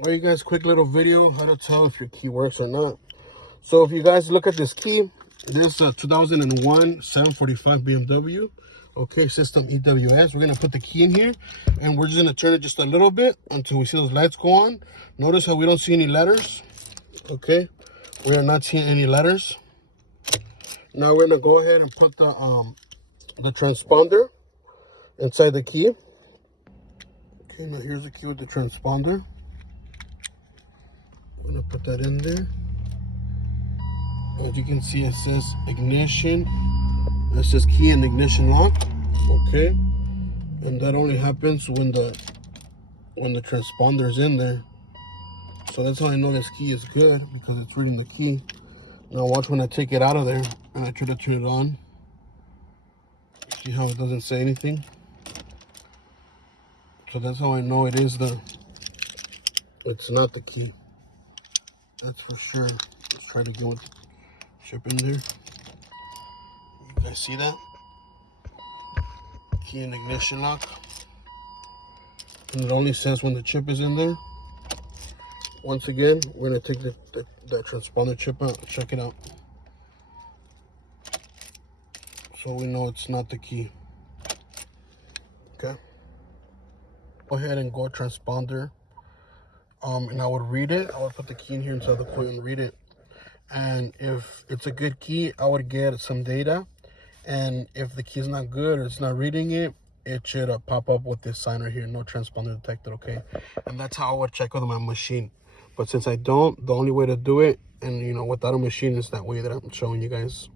All right, you guys, quick little video how to tell if your key works or not. So if you guys look at this key, this 2001 745 BMW. Okay, system EWS. We're gonna put the key in here and we're just gonna turn it just a little bit until we see those lights go on. Notice how we don't see any letters. Okay, we are not seeing any letters. Now we're gonna go ahead and put the transponder inside the key. Okay, now here's the key with the transponder. I'm gonna put that in there. As you can see, it says ignition. It says key and ignition lock. Okay, and that only happens when the transponder is in there. So that's how I know this key is good, because it's reading the key. Now watch when I take it out of there and I try to turn it on. See how it doesn't say anything? So that's how I know it's not the key. That's for sure. Let's try to get with the chip in there. You guys see that? Key and ignition lock. And it only says when the chip is in there. Once again, we're gonna take that transponder chip out. Check it out. So we know it's not the key. Okay. Go ahead and go transponder. And I would read it. I would put the key in here inside the coin and read it. And if it's a good key, I would get some data. And if the key is not good or it's not reading it, it should pop up with this sign right here, no transponder detected. Okay, and that's how I would check with my machine. But since I don't, the only way to do it, and without a machine, is that way that I'm showing you guys.